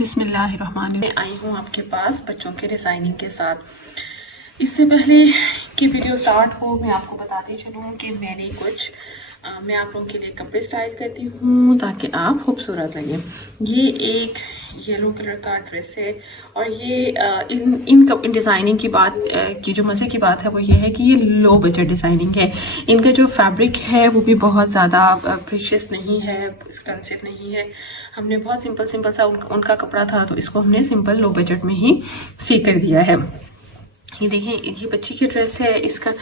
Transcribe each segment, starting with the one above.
बिस्मिल्लाहिर्रहमानिर्रहीम। मैं आई हूँ आपके पास बच्चों के डिज़ाइनिंग के साथ। इससे पहले कि वीडियो स्टार्ट हो मैं आपको बताती चलूँ कि मैं आप लोगों के लिए कपड़े स्टाइल करती हूँ ताकि आप खूबसूरत लगें। ये एक येलो कलर का ड्रेस है और ये इन डिज़ाइनिंग की बात की जो मज़े की बात है वो ये है कि ये लो बजट डिज़ाइनिंग है। इनका जो फैब्रिक है वो भी बहुत ज़्यादा प्रीशियस नहीं है, एक्सपेंसिव नहीं है। हमने बहुत सिंपल सा उनका कपड़ा था तो इसको हमने सिंपल लो बजट में ही सी कर दिया है। ये देखिए, ये बच्ची की ड्रेस है। इसका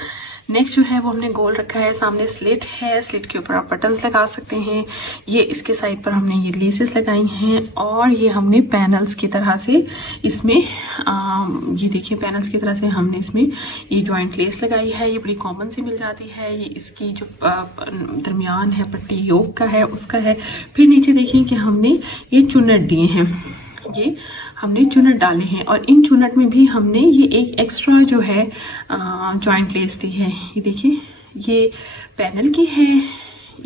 नेक्स्ट जो है वो हमने गोल रखा है, सामने स्लिट है, स्लिट के ऊपर आप बटन्स लगा सकते हैं। ये इसके साइड पर हमने ये लेसेस लगाई हैं और ये हमने पैनल्स की तरह से इसमें ये देखिए पैनल्स की तरह से हमने इसमें ये जॉइंट लेस लगाई है। ये बड़ी कॉमन सी मिल जाती है। ये इसकी जो दरमियान है पट्टी योक का है उसका है। फिर नीचे देखिए कि हमने ये चुन्नट दिए हैं, ये हमने चुनट डाले हैं और इन चुनट में भी हमने ये एक एक्स्ट्रा जो है जॉइंट लेस दी है। ये देखिए, ये पैनल की है,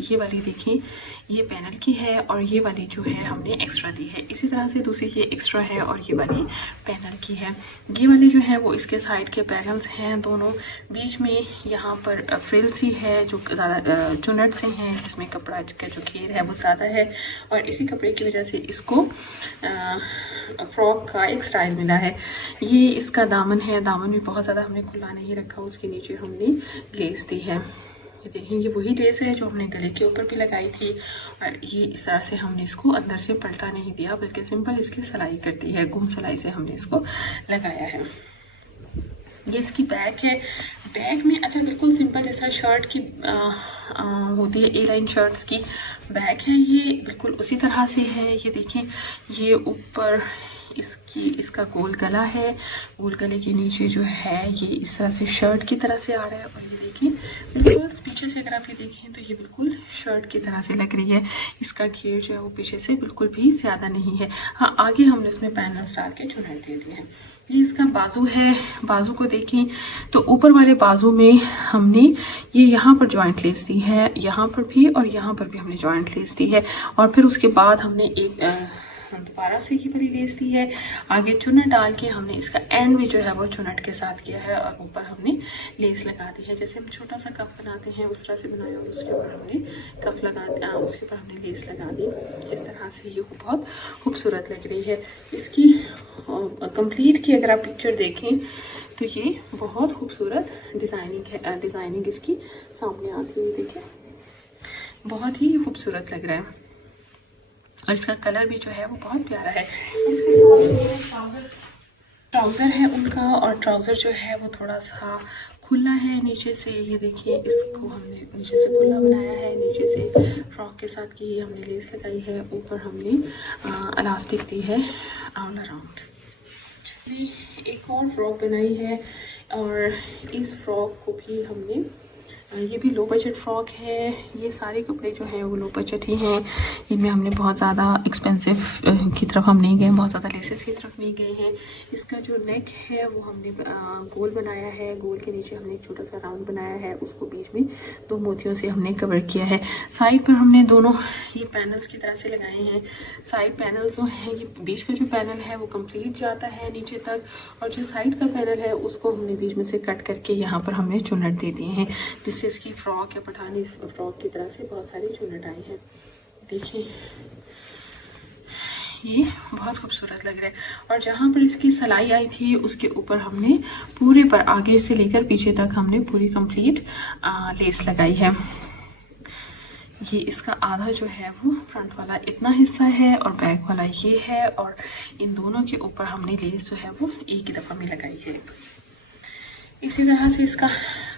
ये वाली देखिए ये पैनल की है और ये वाली जो है हमने एक्स्ट्रा दी है। इसी तरह से दूसरी ये एक्स्ट्रा है और ये वाली पैनल की है। ये वाली जो है वो इसके साइड के पैनल्स हैं दोनों। बीच में यहाँ पर फ्रिल सी है जो ज़्यादा चुनट से हैं, जिसमें कपड़ा का जो घेर है वो ज़्यादा है और इसी कपड़े की वजह से इसको फ्रॉक का एक स्टाइल मिला है। ये इसका दामन है, दामन भी बहुत ज़्यादा हमने खुला नहीं रखा, उसके नीचे हमने लेस दी है। ये देखिए, ये वही लेस है जो हमने गले के ऊपर भी लगाई थी और ये इस तरह से हमने इसको अंदर से पलटा नहीं दिया बल्कि सिंपल इसकी सिलाई कर दी है, गुम सिलाई से हमने इसको लगाया है। ये इसकी बैक है। बैक में अच्छा बिल्कुल सिंपल जैसा शर्ट की होती है ए लाइन शर्ट्स की बैक है, ये बिल्कुल उसी तरह से है। ये देखिए, ये ऊपर इसका गोल गला है, गोल गले के नीचे जो है ये इस तरह से शर्ट की तरह से आ रहा है और ये देखिए बिल्कुल पीछे से अगर आप ये देखें तो ये बिल्कुल शर्ट की तरह से लग रही है। इसका घेर जो है वो पीछे से बिल्कुल भी ज़्यादा नहीं है। हाँ, आगे हमने इसमें पैनल्स डाल के चुनाई दे दी है। ये इसका बाजू है, बाजू को देखें तो ऊपर वाले बाजू में हमने ये यहाँ पर जॉइंट लेस दी है, यहाँ पर भी और यहाँ पर भी हमने जॉइंट लेस दी है और फिर उसके बाद हमने एक दोबारा से ही बड़ी लेस दी है। आगे चुनट डाल के हमने इसका एंड भी जो है वो चुनट के साथ किया है और ऊपर हमने लेस लगा दी है। जैसे हम छोटा सा कप बनाते हैं उस तरह से बनाया और उसके ऊपर हमने उसके ऊपर हमने लेस लगा दी। इस तरह से ये बहुत खूबसूरत लग रही है। इसकी कंप्लीट की अगर आप पिक्चर देखें तो ये बहुत खूबसूरत डिज़ाइनिंग इसकी सामने आती है। देखिए, बहुत ही खूबसूरत लग रहा है और इसका कलर भी जो है वो बहुत प्यारा है। ट्राउज़र है उनका और ट्राउज़र जो है वो थोड़ा सा खुला है नीचे से। ये देखिए, इसको हमने नीचे से खुला बनाया है, नीचे से फ्रॉक के साथ की हमने लेस लगाई है, ऊपर हमने इलास्टिक दी है ऑल अराउंड। एक और फ्रॉक बनाई है और इस फ्रॉक को भी हमने ये भी लो बजट फ्रॉक है। ये सारे कपड़े जो हैं वो लो बजट ही हैं, इनमें हमने बहुत ज़्यादा एक्सपेंसिव की तरफ हम नहीं गए, बहुत ज़्यादा लेसेस की तरफ नहीं गए हैं। इसका जो नेक है वो हमने गोल बनाया है, गोल के नीचे हमने एक छोटा सा राउंड बनाया है, उसको बीच में 2 मोतियों से हमने कवर किया है। साइड पर हमने दोनों ये पैनल्स की तरह से लगाए हैं। साइड पैनल्स जो हैं, ये बीच का जो पैनल है वो कंप्लीट जाता है नीचे तक और जो साइड का पैनल है उसको हमने बीच में से कट करके यहाँ पर हमने चुनट दे दिए हैं, जिससे इसकी फ्रॉक या पठानी फ्रॉक की तरह से बहुत सारी चुनट आई है। देखिए, ये बहुत खूबसूरत लग रहा है और जहाँ पर इसकी सिलाई आई थी उसके ऊपर हमने पूरे पर आगे से लेकर पीछे तक हमने पूरी कंप्लीट लेस लगाई है। ये इसका आधा जो है वो फ्रंट वाला इतना हिस्सा है और बैक वाला ये है और इन दोनों के ऊपर हमने लेस जो है वो एक ही दफ़ा में लगाई है। इसी तरह से इसका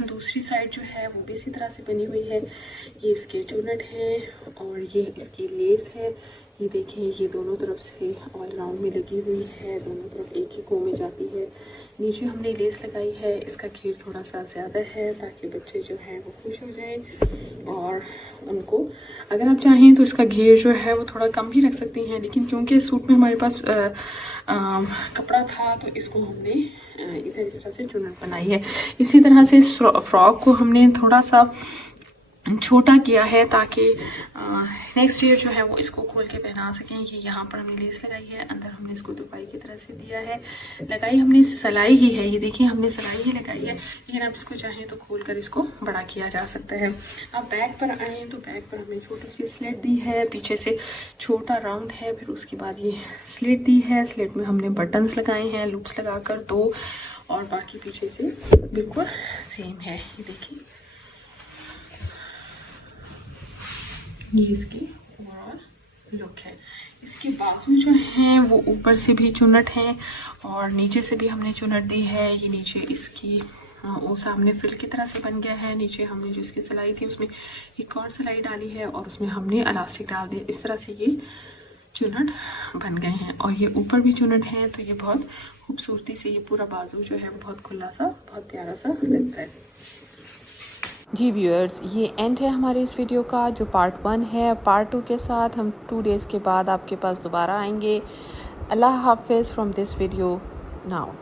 दूसरी साइड जो है वो भी इसी तरह से बनी हुई है। ये इसके चुनट हैं और ये इसकी लेस है। ये देखें, ये दोनों तरफ से ऑल राउंड में लगी हुई है, दोनों तरफ एक ही को में जाती है। नीचे हमने लेस लगाई है, इसका घेर थोड़ा सा ज़्यादा है ताकि बच्चे जो हैं वो खुश हो जाएं और उनको अगर आप चाहें तो इसका घेर जो है वो थोड़ा कम भी रख सकती हैं, लेकिन क्योंकि सूट में हमारे पास कपड़ा था तो इसको हमने इधर इस तरह से चुनट बनाई है। इसी तरह से फ्रॉक को हमने थोड़ा सा छोटा किया है ताकि नेक्स्ट ईयर जो है वो इसको खोल के पहना सकें। ये यहाँ पर हमने लेस लगाई है, अंदर हमने इसको तुरपाई की तरह से दिया है। लगाई हमने सिलाई ही है, ये देखिए हमने सिलाई ही लगाई है, लेकिन आप इसको चाहें तो खोल कर इसको बड़ा किया जा सकता है। अब बैक पर आए तो बैक पर हमने छोटी सी स्लिट दी है, पीछे से छोटा राउंड है, फिर उसके बाद ये स्लिट दी है। स्लिट में हमने बटन्स लगाए हैं लूप्स लगा कर 2, और बाकी पीछे से बिल्कुल सेम है। ये देखिए ये इसकी ओवरऑल लुक है। इसके बाजू जो हैं वो ऊपर से भी चुनट हैं और नीचे से भी हमने चुनट दी है। ये नीचे इसकी वो सामने फ्रिल की तरह से बन गया है। नीचे हमने जो इसकी सिलाई थी उसमें एक और सिलाई डाली है और उसमें हमने इलास्टिक डाल दिया। इस तरह से ये चुनट बन गए हैं और ये ऊपर भी चुनट है, तो ये बहुत खूबसूरती से ये पूरा बाजू जो है बहुत खुला सा, बहुत प्यारा सा लगता है। जी व्यूअर्स, ये एंड है हमारे इस वीडियो का, जो पार्ट 1 है। पार्ट 2 के साथ हम 2 डेज़ के बाद आपके पास दोबारा आएंगे। अल्लाह हाफिज़ फ्रॉम दिस वीडियो नाउ।